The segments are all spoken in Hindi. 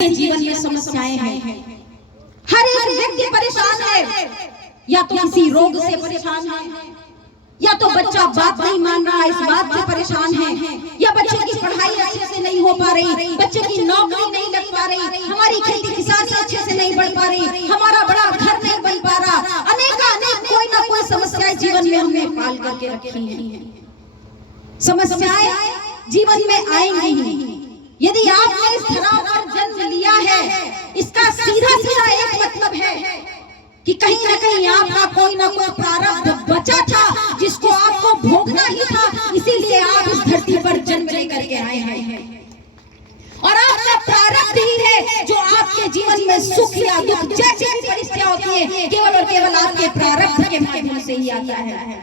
जीवन में समस्याएं हैं। हर एक व्यक्ति परेशान है, या तो किसी रोग से परेशान है, या तो बच्चा बात नहीं मान रहा इस बात से परेशान है, या बच्चे की पढ़ाई अच्छे से नहीं हो पा रही, बच्चे की नौकरी नहीं लग पा रही, हमारी खेती किसानी अच्छे से नहीं बढ़ पा रही, हमारा बड़ा घर नहीं बन पा रहा। अनेक कोई ना कोई समस्याएं जीवन में हमने पाल करके रखी हैं। समस्याएं जीवन में आएंगी ही। यदि आपने इस धरा पर जन्म लिया है, इसका सीधा सीधा एक मतलब है कि कहीं ना कहीं आपका कोई ना कोई प्रारब्ध बचा था जिसको आपको भोगना ही था, इसीलिए आप इस धरती पर जन्म लेकर के आए हैं। और आपका प्रारब्ध ही है जो आपके जीवन में सुख या दुख जैसी भी परिस्थितियां होती है, केवल और केवल आपके प्रारब्ध के माध्यम से ही आता है।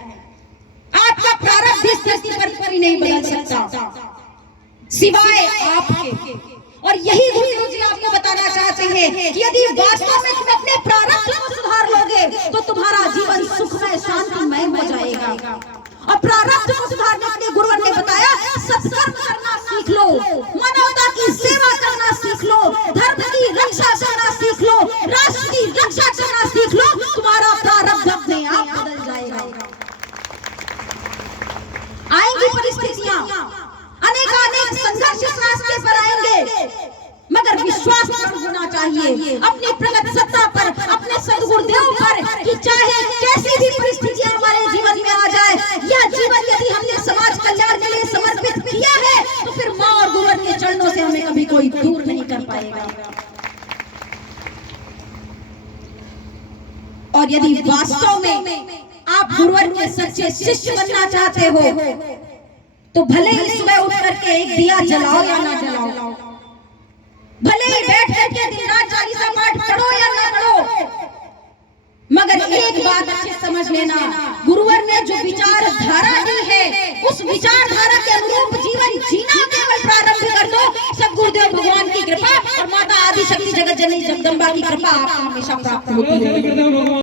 आपका प्रारब्ध इस धरती पर कोई नहीं बदल सकता सिवाय आपके। और यही गुरु जी आपको बताना चाहते हैं कि यदि वास्तव में तुम अपने प्रारब्ध को सुधार लोगे तो तुम्हारा जीवन सुखमय शांतिमय हो जाएगा। और प्रारब्ध को सुधारने के लिए गुरुवर ने बताया सत्कर्म करना सीख लो, मानवता की सेवा करना सीख लो, धर्म की रक्षा करना सीख लो, राष्ट्र की रक्षा करना सीख लो, तुम्हारा प्रारब्ध अपने आप बदल जाएगा। आएंगी परिस्थितियां, अनेक संघर्ष इस रास्ते पर आएंगे, मगर विश्वास होना चाहिए अपनी प्रगत सत्ता पर, अपने सद्गुरुदेव पर कि चाहे कैसी भी परिस्थितियां हमारे जीवन में आ जाए, यह जीवन यदि हमने समाज कल्याण के लिए समर्पित किया है तो फिर मां और गुरुवर के चरणों से हमें कभी कोई दूर नहीं कर पाएगा। और यदि वास्तव में आप गुरुवर के सच्चे शिष्य बनना चाहते हो तो भले ही सुबह उठ करके एक दिया जलाओ या ना जलाओ, भले ही बैठ करके दिन रात चालीसा पाठ पढ़ो या ना पढ़ो, मगर एक बात अच्छे समझ लेना, गुरुवर ने जो विचारधारा दी है उस विचारधारा के अनुरूप जीवन जीना केवल प्रारंभ कर दो। सब गुरुदेव भगवान की कृपा और माता आदि शक्ति जगत जननी जगदम्बा की कृपा आपको हमेशा प्राप्त होती है।